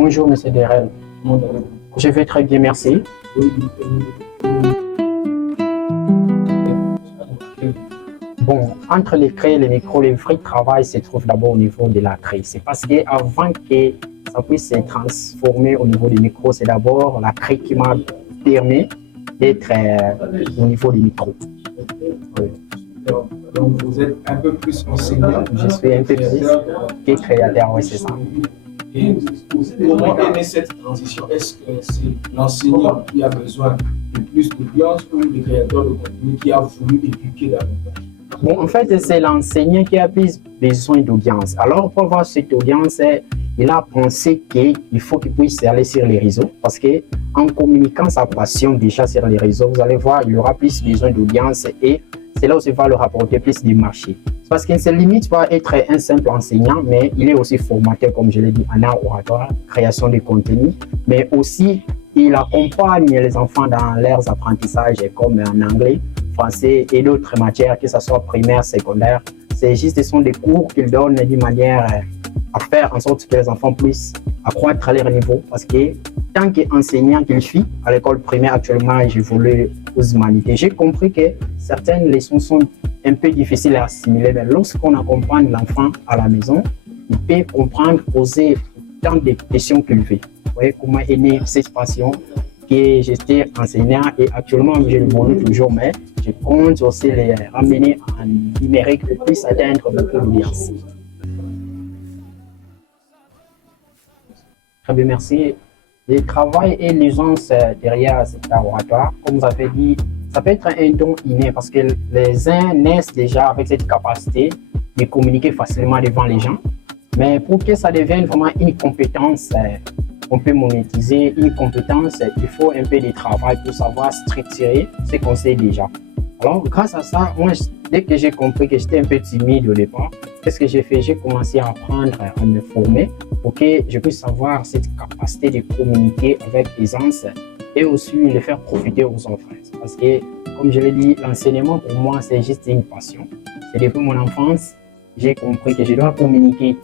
Bonjour, Monsieur Derel. Je vais très bien, merci. Bon, entre les craies et les micros, le vrai travail se trouve d'abord au niveau de la craie. C'est parce qu'avant que ça puisse se transformer au niveau des micros, c'est d'abord la craie qui m'a permis d'être au niveau des micros. Oui. Donc vous êtes un peu plus enseignant. Je suis un peu plus que créateur, oui, c'est ça. Et comment est née cette transition? Est-ce que c'est l'enseignant qui a besoin de plus d'audience ou le créateur de contenu qui a voulu éduquer davantage? Bon, en fait, c'est l'enseignant qui a plus besoin d'audience. Alors, pour avoir cette audience, il a pensé qu'il faut qu'il puisse aller sur les réseaux parce qu'en communiquant sa passion déjà sur les réseaux, vous allez voir, il aura plus besoin d'audience et c'est là où il va le rapporter plus du marché. C'est parce qu'il ne se limite pas à être un simple enseignant, mais il est aussi formateur, comme je l'ai dit, en art oratoire, création de contenu, mais aussi il accompagne les enfants dans leurs apprentissages comme en anglais, français et d'autres matières, que ce soit primaire, secondaire. C'est juste, ce sont des cours qu'il donne d'une manière à faire en sorte que les enfants puissent accroître leur niveau. Parce que tant qu'enseignant qu'il suis à l'école primaire actuellement, j'évolue aux humanités. J'ai compris que certaines leçons sont un peu difficiles à assimiler, mais lorsqu'on accompagne l'enfant à la maison, il peut comprendre, poser tant de questions qu'il veut. Vous voyez comment est née cette passion que j'étais enseignant et actuellement j'évolue toujours, mais je compte aussi les ramener en numérique pour puisse atteindre beaucoup d'audience. Très bien, merci. Le travail et l'usance derrière cet oratoire, comme vous avez dit, ça peut être un don inné parce que les uns naissent déjà avec cette capacité de communiquer facilement devant les gens. Mais pour que ça devienne vraiment une compétence qu'on peut monétiser, une compétence, il faut un peu de travail pour savoir structurer ce qu'on sait déjà. Alors, grâce à ça, moi, dès que j'ai compris que j'étais un peu timide au départ, qu'est-ce que j'ai fait? J'ai commencé à apprendre à me former pour que je puisse avoir cette capacité de communiquer avec aisance et aussi le faire profiter aux autres. Parce que, comme je l'ai dit, l'enseignement pour moi, c'est juste une passion. C'est depuis mon enfance, j'ai compris que je dois communiquer.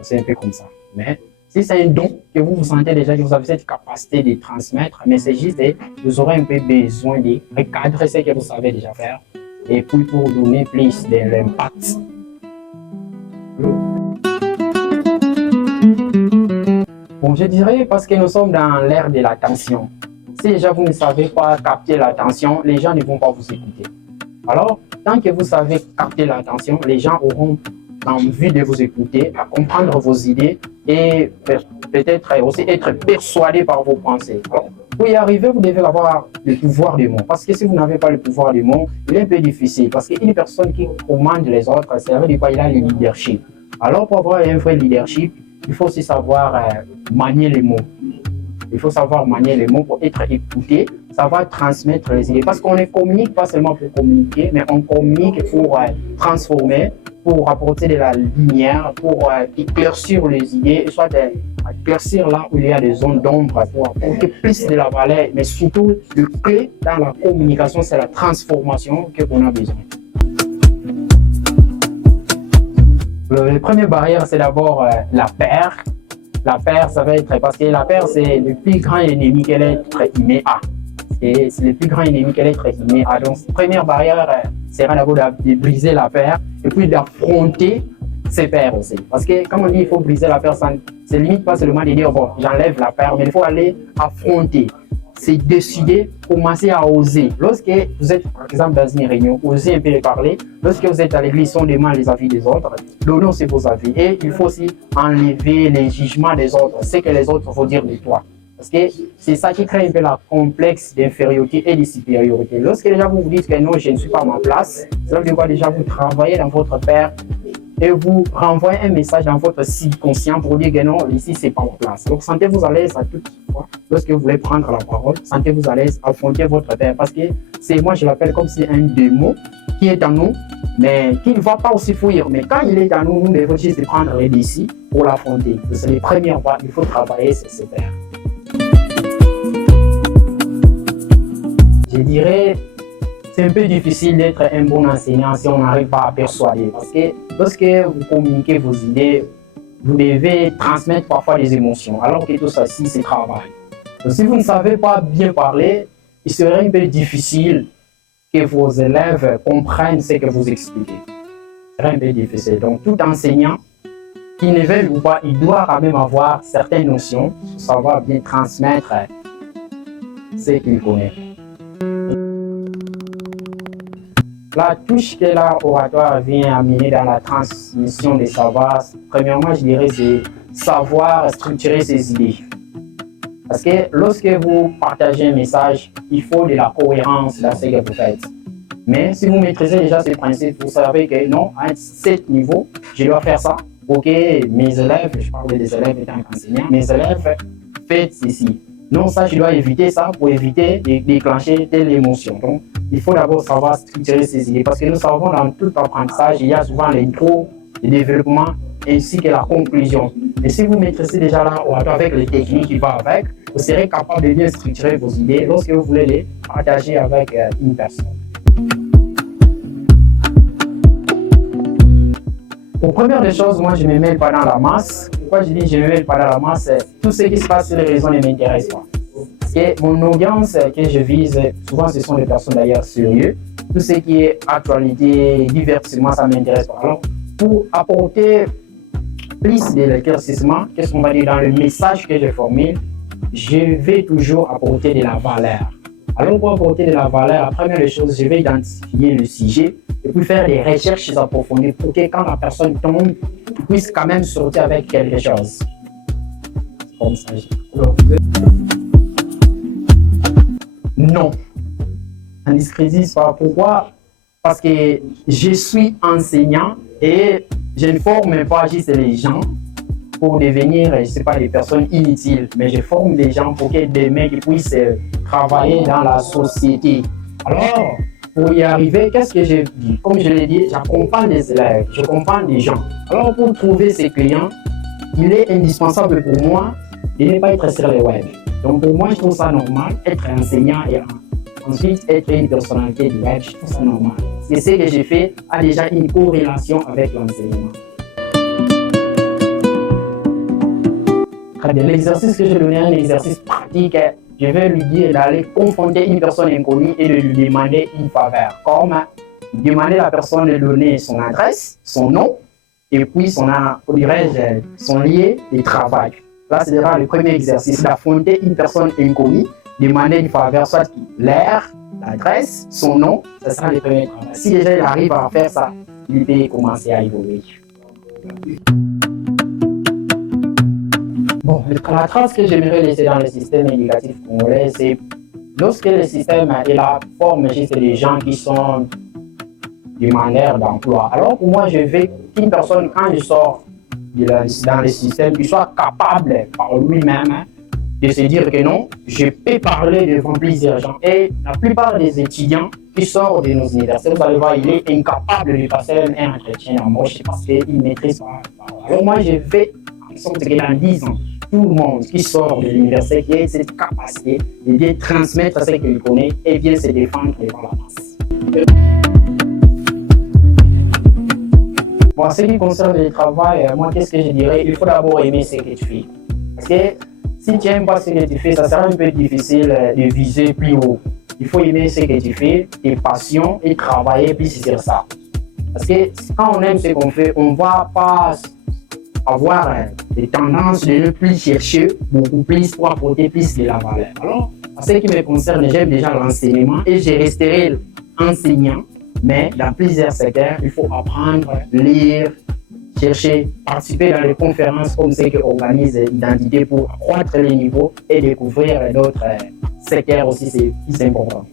C'est un peu comme ça. Mais si c'est un don que vous vous sentez déjà que vous avez cette capacité de transmettre, mais c'est juste que vous aurez un peu besoin de recadrer ce que vous savez déjà faire et puis pour donner plus de l'impact. Bon, je dirais parce que nous sommes dans l'ère de l'attention. Si déjà vous ne savez pas capter l'attention, les gens ne vont pas vous écouter. Alors, tant que vous savez capter l'attention, les gens auront envie de vous écouter, à comprendre vos idées et peut-être aussi être persuadés par vos pensées. Alors, pour y arriver, vous devez avoir le pouvoir du mot. Parce que si vous n'avez pas le pouvoir du mot, il est un peu difficile. Parce qu'une personne qui commande les autres, ça veut dire quoi? Il a le leadership. Alors, pour avoir un vrai leadership, il faut aussi savoir manier les mots. Il faut savoir manier les mots pour être écouté, savoir transmettre les idées. Parce qu'on ne communique pas seulement pour communiquer, mais on communique pour transformer, pour apporter de la lumière, pour éclaircir les idées, soit éclaircir là où il y a des zones d'ombre, pour apporter plus de la valeur. Mais surtout, le clé dans la communication, c'est la transformation qu'on a besoin. La première barrière, c'est d'abord la peur. La peur, ça va être parce que la peur, c'est le plus grand ennemi que l'être humain a. Et c'est le plus grand ennemi que l'être humain a. Donc, la première barrière sera d'abord de briser la peur et puis d'affronter ses peurs aussi. Parce que, comme on dit, il faut briser la peur, c'est limite pas seulement de dire, bon, j'enlève la peur, mais il faut aller affronter. C'est décider, commencer à oser. Lorsque vous êtes, par exemple, dans une réunion, osez un peu parler. Lorsque vous êtes à l'église, on demande les avis des autres. Donnez aussi vos avis. Et il faut aussi enlever les jugements des autres, ce que les autres vont dire de toi. Parce que c'est ça qui crée un peu la complexe d'infériorité et de supériorité. Lorsque déjà vous vous dites que non, je ne suis pas à ma place, c'est là que déjà vous travaillez dans votre père et vous renvoyez un message dans votre subconscient pour dire que non, ici, c'est pas ma place. Donc, sentez-vous à l'aise à toute fois. Lorsque vous voulez prendre la parole, sentez-vous à l'aise, affrontez votre père. Parce que c'est, moi, je l'appelle comme si un démon qui est en nous, mais qui ne va pas aussi fuir. Mais quand il est en nous, nous devons juste prendre les décis pour l'affronter. C'est les premières fois, il faut travailler ses pères. Je dirais, c'est un peu difficile d'être un bon enseignant si on n'arrive pas à persuader. Parce que lorsque vous communiquez vos idées, vous devez transmettre parfois des émotions, alors que tout ça, c'est travail. Donc, si vous ne savez pas bien parler, il serait un peu difficile que vos élèves comprennent ce que vous expliquez. Ce serait un peu difficile. Donc, tout enseignant qui ne veut ou pas, il doit quand même avoir certaines notions pour savoir bien transmettre ce qu'il connaît. La touche que l'art oratoire vient amener dans la transmission des savoirs, premièrement, je dirais, c'est savoir structurer ses idées. Parce que lorsque vous partagez un message, il faut de la cohérence dans ce que vous faites. Mais si vous maîtrisez déjà ces principes, vous savez que non, à un certain niveau, je dois faire ça pour que mes élèves, je parle des élèves étant enseignants, mes élèves font ceci. Non, ça, je dois éviter ça pour éviter de déclencher telle émotion. Donc, il faut d'abord savoir structurer ses idées parce que nous savons dans tout apprentissage, il y a souvent l'intro, le développement ainsi que la conclusion. Et si vous maîtrisez déjà là avec les techniques qui vont avec, vous serez capable de bien structurer vos idées lorsque vous voulez les partager avec une personne. Pour première des choses, moi je ne me mêle pas dans la masse. Pourquoi je dis je ne me mêle pas dans la masse? Tout ce qui se passe sur les réseaux ne m'intéresse pas. Et mon audience que je vise, souvent ce sont des personnes d'ailleurs sérieuses. Tout ce qui est actualité, divertissement, ça ne m'intéresse pas. Alors, pour apporter plus de l'éclaircissement, qu'est-ce qu'on va dire dans le message que je formule, je vais toujours apporter de la valeur. Alors, pour apporter de la valeur, la première chose, je vais identifier le sujet et puis faire des recherches approfondies pour que quand la personne tombe, il puisse quand même sortir avec quelque chose. C'est comme ça. Non. On ne discrédite pas. Pourquoi? Parce que je suis enseignant et je ne forme pas juste les gens pour devenir, je ne sais pas, des personnes inutiles, mais je forme des gens pour que demain ils puissent travailler dans la société. Alors, pour y arriver, qu'est-ce que je dis? Comme je l'ai dit, j'accompagne les élèves, j'accompagne des gens. Alors, pour trouver ces clients, il est indispensable pour moi de ne pas être sur le web. Donc, pour moi, je trouve ça normal, être enseignant et ensuite être une personnalité du web, je trouve ça normal. C'est ce que j'ai fait, a déjà une corrélation avec l'enseignement. Très bien. L'exercice que je donnais, un exercice pratique, je vais lui dire d'aller confronter une personne inconnue et de lui demander une faveur. Comme demander à la personne de donner son adresse, son nom et puis son lieu de travail. Là, c'est le premier exercice, d'affronter une personne inconnue, demander une faveur, soit l'air, l'adresse, son nom, ce sera le premier travail. Si déjà il arrive à faire ça, il peut commencer à évoluer. Bon, la trace que j'aimerais laisser dans le système éducatif congolais, c'est lorsque le système et la forme juste des gens qui sont demandeurs d'emploi. Alors pour moi, je veux qu'une personne, quand je sors dans le système, qu'il soit capable par lui-même de se dire que non, je peux parler devant plusieurs gens. Et la plupart des étudiants qui sortent de nos universités, vous allez voir, il est incapable de passer un entretien d'embauche parce qu'il ne maîtrise pas. Alors moi, je vais en sorte que dans 10 ans, tout le monde qui sort de l'université qui ait cette capacité de bien transmettre ce qu'il connaît et bien se défendre devant la masse. Bon, en ce qui concerne le travail, moi, qu'est-ce que je dirais? Il faut d'abord aimer ce que tu fais. Parce que si tu n'aimes pas ce que tu fais, ça sera un peu difficile de viser plus haut. Il faut aimer ce que tu fais, tes passions et travailler plus sur ça. Parce que quand on aime ce qu'on fait, on ne va pas avoir des tendances de ne plus chercher beaucoup plus pour apporter plus de la valeur. Alors, en ce qui me concerne, j'aime déjà l'enseignement et je resterai enseignant. Mais dans plusieurs secteurs, il faut apprendre, lire, chercher, participer dans les conférences comme celles qu'organise Identité pour accroître les niveaux et découvrir d'autres secteurs aussi, c'est important.